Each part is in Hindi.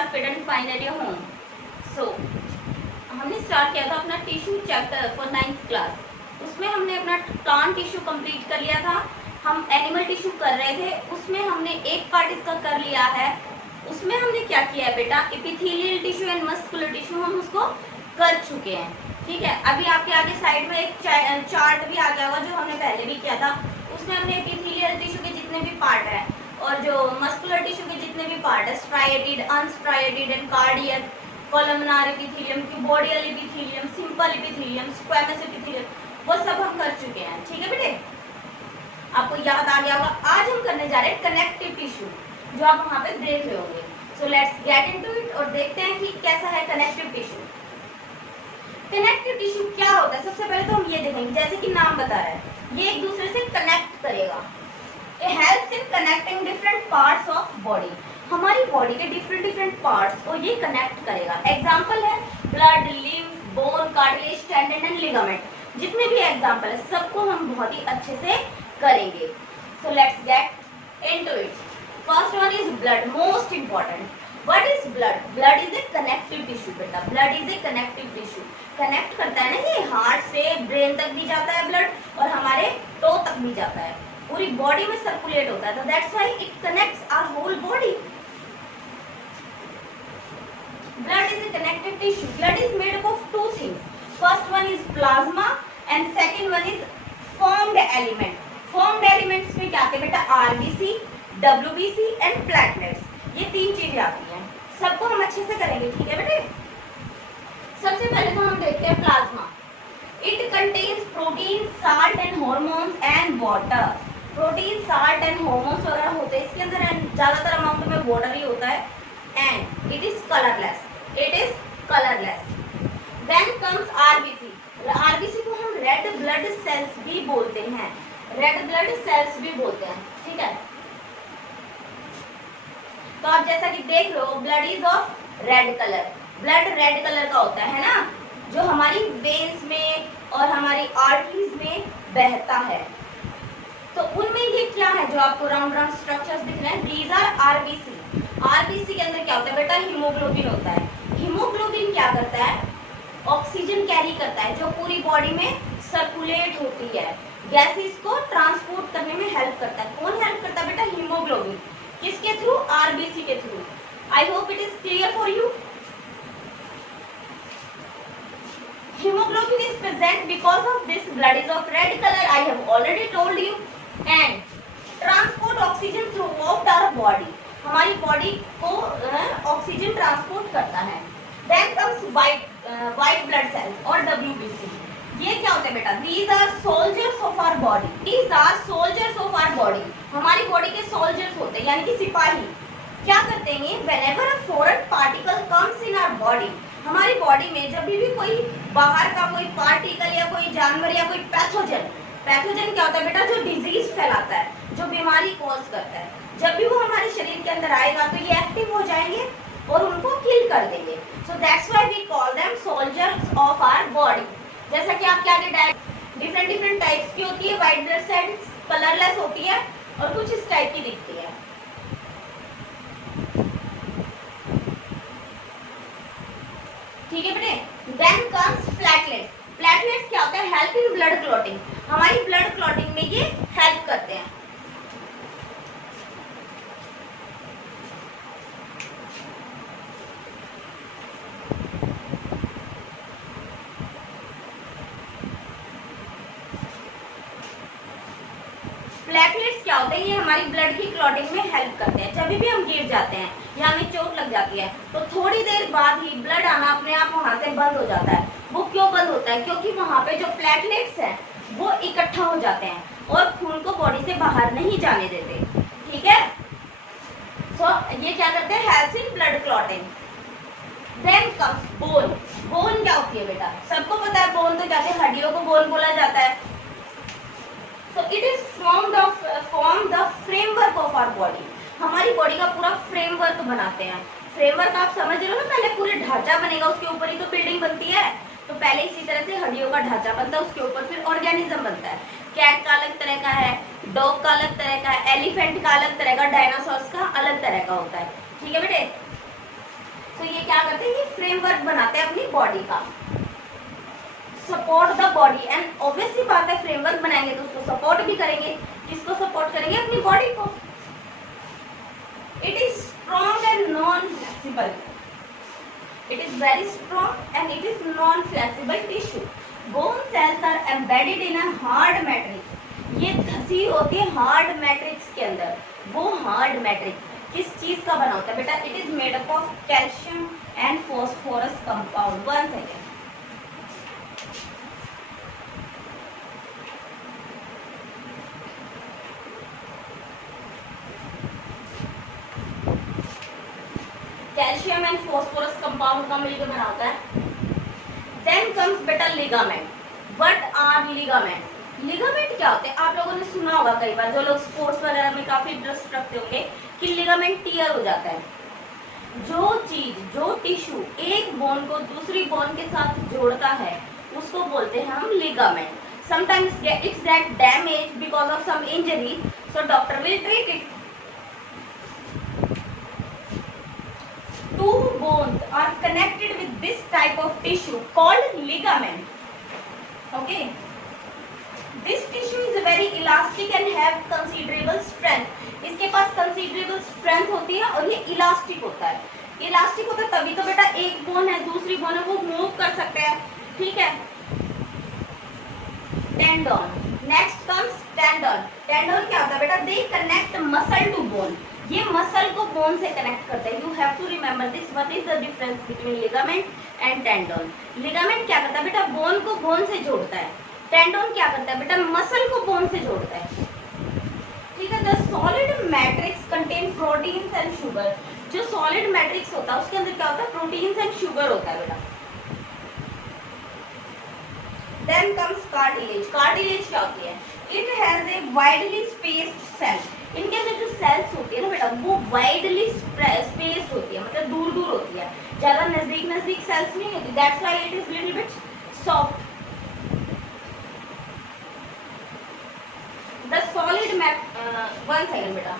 Are fit and fine at your home. So हमने स्टार्ट किया था अपना tissue chapter for 9th class. उसमें हमने अपना प्लांट टिश्यू कंप्लीट कर लिया था। हम एनिमल टिश्यू कर रहे थे, उसमें हमने एक पार्ट इसका कर लिया है। उसमें हमने क्या किया है बेटा, epithelial tissue and muscular tissue हम उसको कर चुके हैं। ठीक है, अभी आपके आगे साइड में एक चार्ट भी आ गया होगा जो हमने पहले भी किया था। उसमें हमने एपिथेलियल टिश्यू के जितने भी पार्ट है और जो मस्कुलर टिश्यू के जितने भी पार्ट है, striated, unstriated and cardiac, columnar epithelium, cuboidal epithelium, simple epithelium, squamous epithelium, वो सब हम कर चुके हैं। ठीक है बेटे, आपको याद आ गया होगा। आज हम करने जा रहे हैं कनेक्टिव टिश्यू, जो आप वहां पे देख रहे होंगे। सो लेट्स गेट इनटू इट और देखते हैं कि कैसा है कनेक्टिव टिश्यू। कनेक्टिव टिश्यू क्या होता है, सबसे पहले तो हम ये देखेंगे, जैसे कि नाम बता रहा है, ये एक दूसरे से कनेक्ट करेगा। It helps in connecting different parts of body। हमारी बॉडी के डिफरेंट पार्ट्स को ये कनेक्ट करेगा। एग्जाम्पल है blood, lymph, bone, cartilage, tendon and ligament. जितने भी एग्जाम्पल है सबको हम बहुत ही अच्छे से करेंगे। So let's get into it. First one is blood, most important. What is blood? Blood is a connective tissue बेटा। Blood is a connective tissue. Connect करता है ना, ये हार्ट से ब्रेन तक भी जाता है ब्लड, और हमारे टो तक भी जाता है, पूरी बॉडी में सर्कुलेट होता है। तो that's why it connects our whole body. Blood is a connective tissue. Blood is made up of two things. First one is plasma and second one is formed element. Formed elements में क्या आते हैं बेटा? RBC, WBC and platelets. ये तीन चीजें आती हैं, सबको हम अच्छे से करेंगे। ठीक है बेटे, सबसे पहले तो हम देखते हैं plasma. It contains protein, salt and hormones and water. Protein, salt and hormones वगैरह होते हैं इसके अंदर, एंड ज्यादातर अमाउंट में वाटर ही होता है। And it is colourless. It is colourless. Then comes RBC. RBC को हम रेड ब्लड सेल्स भी बोलते हैं। रेड ब्लड सेल्स भी बोलते हैं। ठीक है, तो आप जैसा कि देख रहे हो, blood is of red colour. Blood red colour का होता है ना, जो हमारी वेन्स में और हमारी आर्टरीज में बहता है। तो उनमें ये क्या है जो आपको राउंड राउंड स्ट्रक्चर्स दिख रहे हैं? These are RBC. आरबीसी के अंदर क्या होता है बेटा? हीमोग्लोबिन होता है। हीमोग्लोबिन क्या करता है? ऑक्सीजन कैरी करता है, जो पूरी बॉडी में सर्कुलेट होती है, गैसेस को ट्रांसपोर्ट करने में हेल्प करता है। कौन हेल्प करता है बेटा? हीमोग्लोबिन। किसके थ्रू? आरबीसी के through. I hope it is clear for you. Hemoglobin is present because of this blood is of red color, I have already told you, and transport oxygen throughout our body। हमारी बॉडी को ऑक्सीजन ट्रांसपोर्ट करता है। Then comes white blood cells और WBC। ये क्या होते हैं बेटा? These are soldiers of our body। These are soldiers of our body। हमारी बॉडी के soldiers होते हैं, यानी कि सिपाही। क्या करते हैं? Whenever a foreign particle comes in our body, हमारी बॉडी में जब भी कोई बाहर का कोई पार्टिकल या कोई जानवर या कोई पैथोजन, पैथोजन क्या होता है बेटा? जो डिजीज फैलाता है, जो बीमारी कॉज करता है, जब भी वो हमारे शरीर के अंदर आएगा तो ये एक्टिव हो जाएंगे और उनको किल कर देंगे। So that's why we call them soldiers of our body. जैसा कि आपके आगे डिफरेंट टाइप्स की होती है। व्हाइट ब्लड सेल्स कलरलेस होती है और कुछ इस टाइप की दिखती है। ठीक है बेटे, देन कम्स प्लेटलेट्स। प्लेटलेट्स क्या होता है? Help in blood clotting. हमारी ब्लड क्लॉटिंग में ये हेल्प करते हैं। प्लेटलेट्स क्या होते हैं? ये हमारी ब्लड की क्लॉटिंग में हेल्प करते हैं। जब भी हम गिर जाते हैं या हमें चोट लग जाती है तो थोड़ी देर बाद ही ब्लड आना अपने आप वहां से बंद हो जाता है। वो क्यों बंद होता है? क्योंकि वहां पे जो प्लेटलेट्स हैं वो इकट्ठा हो जाते हैं और खून को बॉडी से बाहर नहीं जाने देते। ठीक है, सो ये क्या करते हैं? Helps in blood clotting. Then comes bone. Bone क्या होती है बेटा? सबको पता है बोन तो क्या है? हड्डियों को बोन बोला जाता है। So it is form the framework of our body। हमारी बॉडी का पूरा फ्रेमवर्क बनाते हैं। फ्रेमवर्क आप समझ रहे हो ना, पहले पूरे ढांचा बनेगा, उसके ऊपर ही तो बिल्डिंग बनती है। तो पहले इसी तरह से हड्डियों का ढांचा बनता है, उसके ऊपर फिर ऑर्गेनिज्म बनता है। कैट का अलग तरह का है, डॉग का अलग तरह का है, एलिफेंट का अलग तरह का, डायनासोर्स का अलग तरह का होता है। ठीक है बेटे, करते हैं, ये फ्रेमवर्क बनाते हैं अपनी बॉडी का, support the body. And obviously बात है, फ्रेमवर्क बनाएंगे तो उसको सपोर्ट भी करेंगे। किसको सपोर्ट करेंगे? अपनी बॉडी को। It is strong and non flexible, it is very strong and it is non flexible tissue. Bone cells are embedded in a hard matrix, ये धसी होती है हार्ड मैट्रिक्स के अंदर। वो हार्ड मैट्रिक्स किस चीज का बना होता है बेटा? It is made up of calcium and phosphorus compound. 1 second. Calcium and phosphorus compound का मिलकर बना होता है। देन कम्स बेटा ligament. What are ligament? Ligament क्या होते हैं? आप लोगों ने सुना होगा कई बार, जो लोग स्पोर्ट्स वगैरह में काफी इंटरेस्ट रखते होंगे, कि लिगामेंट टियर हो जाता है। जो चीज, जो टिश्यू एक बोन को दूसरी बोन के साथ जोड़ता है उसको बोलते हैं हम ligament. Sometimes its get damage because of some injury, so doctor will treat it. Two bones are connected with this type of tissue called ligament. Okay. This tissue is very elastic and have considerable strength. इसके पास considerable strength होती है और ये elastic होता है। Elastic होता है तभी तो बेटा एक बोन है दूसरी बोन है वो मूव कर सकते हैं, ठीक है। Tendon. Next comes tendon. Tendon क्या होता है बेटा? They connect muscle to bone. ये मसल को बोन से कनेक्ट करते हैं। You have to remember this. What is the difference between ligament and tendon? Ligament क्या करता है बेटा? बोन को बोन से जोड़ता है। टेंडन क्या करता है बेटा? मसल को बोन से जोड़ता है, ठीक है। The solid matrix contain proteins and sugar. जो सॉलिड मैट्रिक्स होता है उसके अंदर क्या होता है? प्रोटीन्स एंड शुगर होता है बेटा। Then comes cartilage. कार्टिलेज क्या होती है? It has a widely spaced cell. इनके अंदर जो सेल्स होती है ना बेटा, वो वाइडली स्पेस्ड होती है, मतलब दूर दूर होती है, ज्यादा नजदीक नजदीक सेल्स नहीं होती। That's why it is little bit soft. The solid one second बेटा।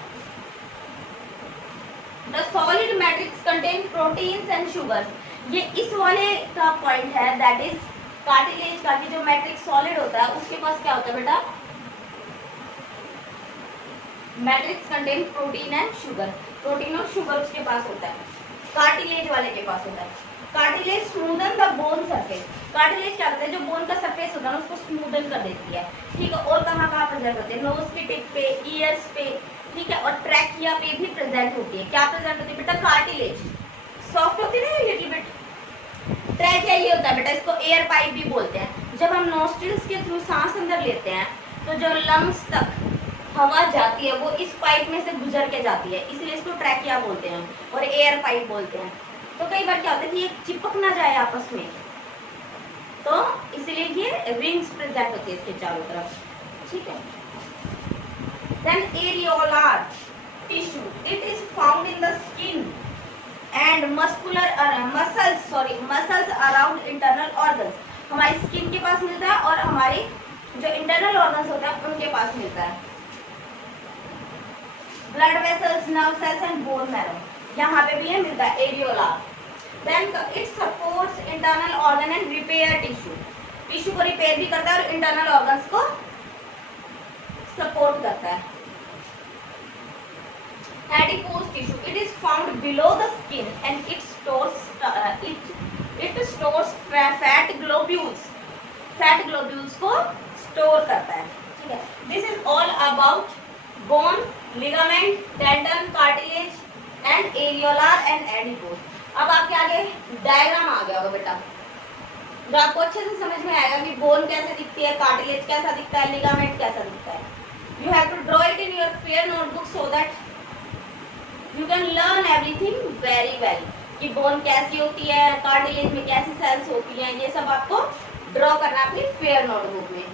The solid matrix contain proteins and sugar. ये इस वाले का पॉइंट है, दैट इज कार्टिलेज का, जो मैट्रिक्स सॉलिड होता है उसके पास क्या होता है बेटा? Matrix contain protein and sugar. Protein और शुगर उसके पास होता है, कार्टिलेज वाले के पास होता है। Cartilage smoothen the bone surface. Cartilage क्या करता है? जो बोन का सरफेस होता है ना उसको स्मूदन कर देती है, ठीक है। और कहाँ कहाँ प्रेजेंट होते हैं? नोज की टिप पे, ईयर्स पे, ठीक है, और ट्रैकिया पे भी प्रेजेंट होती है। क्या प्रेजेंट होती है बेटा? कार्टिलेज। सॉफ्ट होती है ना लिटिल बिट। ट्रैकिया ये होता है बेटा, इसको एयर पाइप भी बोलते हैं। जब हम नोस्ट्रिल्स के थ्रू सांस अंदर लेते हैं तो जो लंग्स तक हवा जाती है वो इस पाइप में से गुजर के जाती है, इसलिए इसको ट्रैकिया बोलते हैं और एयर पाइप बोलते हैं। तो कई बार क्या होता है कि ये चिपक ना जाए आपस में, तो इसलिए ये रिंग्स प्रेजेंट होती है इसके चारों तरफ, ठीक है। Then areolar tissue, it is found in the skin and muscles around internal organs. हमारी स्किन के पास मिलता है और हमारे जो इंटरनल ऑर्गन्स होता है उनके पास मिलता है। Blood vessels, nerve cells and bone marrow, यहाँ पे भी ये मिलता है areola. Then it supports internal organ and repair tissue. Tissue को रिपेयर भी करता है और इंटरनल ऑर्गन्स को सपोर्ट करता है। Adipose tissue, it is found below the skin and it stores fat globules. Fat globules को स्टोर करता है, ठीक है। This is all about bone, ligament, tendon, cartilage and areolar and adipose. अब आपके आगे डायग्राम आ गया होगा बेटा, जो आपको अच्छे से समझ में आएगा कि बोन कैसे दिखती है, कार्टिलेज कैसा दिखता है, लिगामेंट कैसा दिखता है। You have to draw it in your fair notebook so that you can learn everything very well, कि बोन कैसी होती है, कार्टिलेज में कैसी सेल्स होती हैं, ये सब आपको ड्रॉ करना अपनी फेयर नोटबुक में।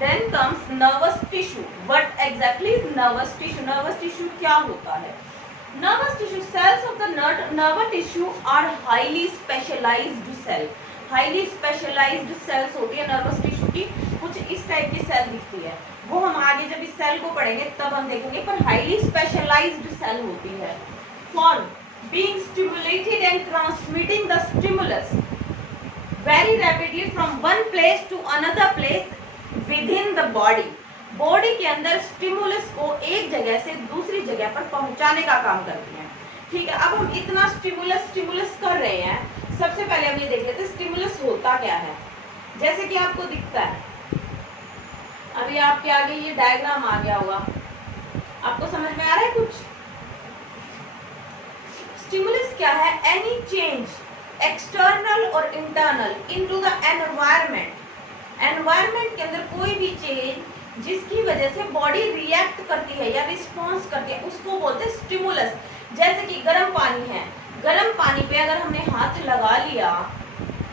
Then comes nervous tissue. What exactly is nervous tissue? Nervous tissue क्या होता है? Nervous tissue, cells of the nervous tissue are highly specialized cell. Highly specialised cells होती है नर्वस टिश्यू की, कुछ इस टाइप की सेल दिखती है, वो हम आगे जब इस सेल को पढ़ेंगे तब हम देखेंगे, पर हाईली स्पेशलाइज्ड सेल होती है for being stimulated and transmitting the stimulus very rapidly from one place to another place within the body. Body के अंदर स्टिमुलस को एक जगह से दूसरी जगह पर पहुंचाने का काम करती हैं। ठीक है, अब हम इतना स्टिमुलस कर रहे हैं, सबसे पहले हम ये देख लेते हैं स्टिमुलस होता क्या है। जैसे कि आपको दिखता है, अभी आपके आगे ये डायग्राम आ गया होगा, आपको समझ में आ रहा है कुछ? स्टिमुलस क्या है? एनी चेंज एक्सटर्नल और internal into the environment. Environment के अंदर कोई भी चेंज जिसकी वजह से बॉडी रिएक्ट करती है या रिस्पॉन्स करती है उसको बोलते हैं स्टिमुलस। जैसे कि गर्म पानी है, गर्म पानी पे अगर हमने हाथ लगा लिया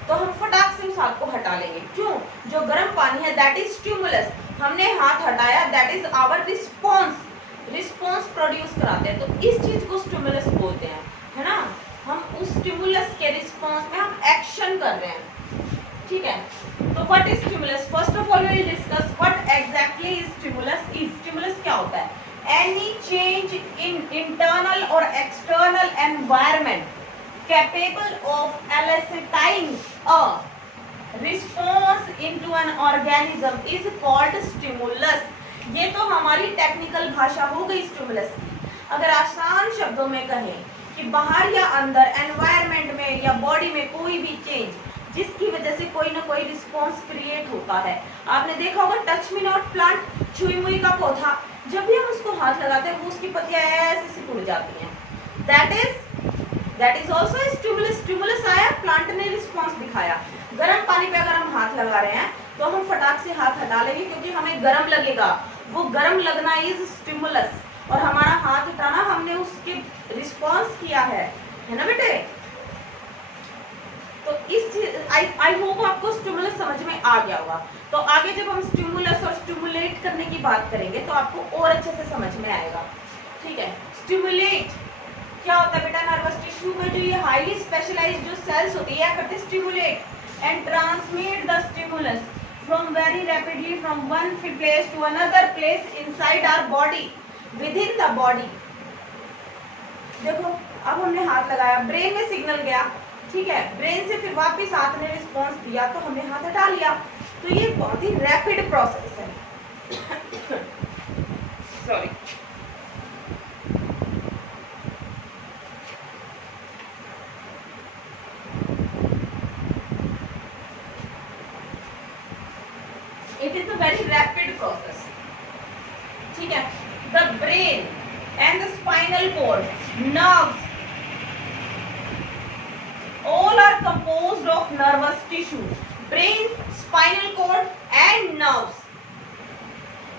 तो हम फटाक से उस हाथ को हटा लेंगे। क्यों? जो गर्म पानी है दैट इज स्टिमुलस, हमने हाथ हटाया that is our response produce कराते हैं, तो इस चीज को स्टिमुलस बोलते हैं, है ना। हम उस स्टिमुलस के रिस्पॉन्स में हम एक्शन कर रहे हैं। ठीक है, तो what is stimulus? First of all we will discuss what exactly is stimulus. Stimulus क्या होता है? एनी चेंज इन इंटरनल और external environment capable of eliciting a response into an organism is called stimulus. ये तो हमारी टेक्निकल भाषा हो गई स्टिमुलस की। अगर आसान शब्दों में कहें कि बाहर या अंदर एनवायरनमेंट में या बॉडी में कोई भी चेंज जिसकी वजह से कोई ना कोई रिस्पॉन्स क्रिएट होता है। आपने देखा होगा टच मी नॉट प्लांट, छुई मुई का पौधा, जब भी हम उसको हाथ लगाते हैं वो उसकी पत्तियां ऐसे सिकुड़ जाती हैं। That is also stimulus. Stimulus आया, प्लांट ने रिस्पॉन्स दिखाया। गर्म पानी पे अगर हम हाथ लगा रहे हैं तो हम फटाक से हाथ हटा लेंगे क्योंकि हमें गर्म लगेगा, वो गर्म लगना इज स्टिमुलस, और हमारा हाथ हटाना हमने उसके रिस्पॉन्स किया है ना बेटे। तो इस आई होप आपको स्टिमुलस समझ में आ गया होगा। तो आगे जब हम स्टिमुलस और स्टिमुलेट करने की बात करेंगे तो आपको और अच्छे से समझ में आएगा। ठीक है, स्टिमुलेट क्या होता है बेटा? नर्वस टिश्यू में जो ये हाईली स्पेशलाइज्ड जो सेल्स होती है करते stimulate and transmit the stimulus from very rapidly from one place to another place inside our body within the body. देखो अब हमने हाथ लगाया, ब्रेन में सिग्नल गया, ठीक है, ब्रेन से फिर वापस हाथ ने रिस्पॉन्स दिया तो हमने हाथ हटा लिया। तो ये बहुत ही रैपिड प्रोसेस है। Sorry, it is a very rapid process. ठीक है, the brain and the spinal cord, nerves, all are composed of nervous tissue. Brain, spinal cord and nerves.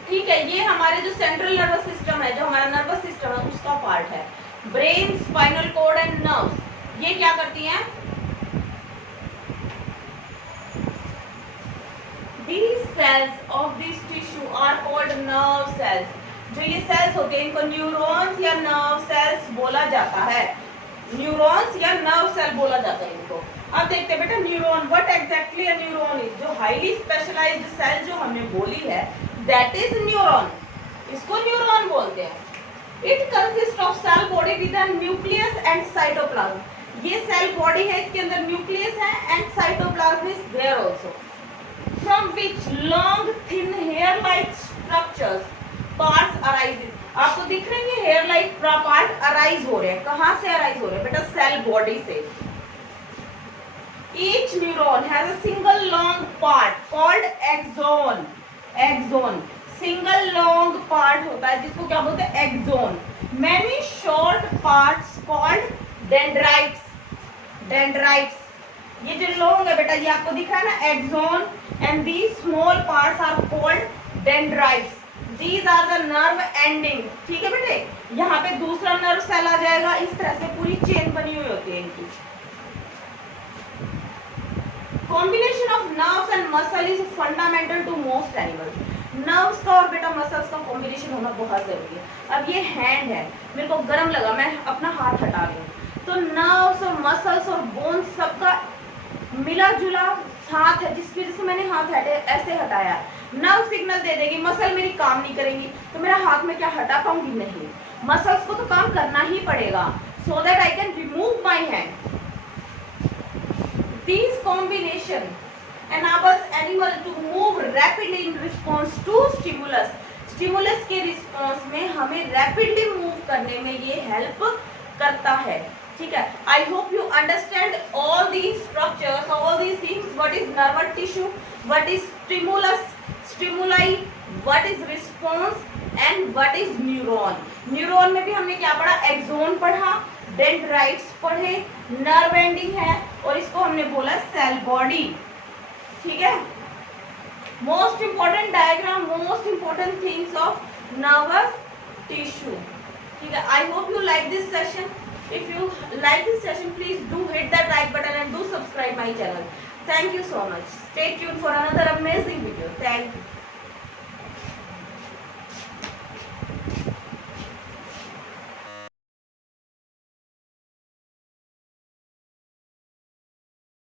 ठीक है, ये हमारे जो सेंट्रल नर्वस सिस्टम है, जो हमारा नर्वस सिस्टम है उसका पार्ट है। Brain, spinal cord and nerves ये क्या करती हैं? These cells of this tissue are called nerve cells. जो ये सेल्स होते हैं इनको न्यूरॉन्स या नर्व सेल्स बोला जाता है। न्यूरॉन्स या नर्व सेल बोला जाता है इनको। अब देखते हैं बेटा neuron, what exactly a neuron is. जो हाईली स्पेशलाइज्ड सेल जो हमने बोली है दैट इज न्यूरॉन, इसको न्यूरॉन बोलते हैं। It consist of cell body with a nucleus and cytoplasm. ये सेल बॉडी है, इसके अंदर न्यूक्लियस है and cytoplasm is there also, from which long thin hair like structures parts arises. आपको दिख रहे हैं हेयर लाइक पार्ट अराइज हो रहे हैं। कहां से अराइज हो रहे हैं बेटा? सेल बॉडी से। Each neuron has a single long part called axon. Axon single long part होता है जिसको क्या बोलते हैं? Axon. Many short parts called dendrites. Dendrites ये जो लॉन्ग है बेटा ये आपको दिख रहा है ना, axon, and these small parts are called dendrites. These are the nerve ending। ठीक है बेटे, यहाँ पे दूसरा नर्व सेल आ जाएगा। इस तरह से पूरी चेन बनी हुई होती है इनकी। Combination of nerves and muscle is fundamental to most animals. Nerves का और बेटा मसल्स का कॉम्बिनेशन होना बहुत जरूरी है। अब ये हैंड है, मेरे को गर्म लगा, मैं अपना हाथ हटा रही हूँ, तो नर्व्स और मसल्स और बोन्स सबका मिला जुला हाथ है, जिसकी वजह से मैंने हाथ ऐसे हटाया, नर्व सिग्नल दे देगी, मसल मेरी काम नहीं करेंगी तो मेरा हाथ में क्या हटा पाऊंगी? नहीं, मसल्स को तो काम करना ही पड़ेगा, so that I can remove my hand. This combination enables animal to move rapidly in response to stimulus। Stimulus के रिस्पॉन्स में हमें रैपिडली मूव करने में ये हेल्प करता है। ठीक है, I hope you understand all these structures, all these things, what is nervous tissue, what is stimulus, stimuli, what is response and what is neuron. Neuron में भी हमने क्या पढ़ा? एक्सोन पढ़ा, डेंड्राइट्स पढ़े, नर्व एंडिंग है, और इसको हमने बोला सेल बॉडी। ठीक है, most important diagram, most important things of nervous tissue. ठीक है, I hope you like this session. If you like this session, please do hit that like button and do subscribe my channel. Thank you so much. Stay tuned for another amazing video. Thank you.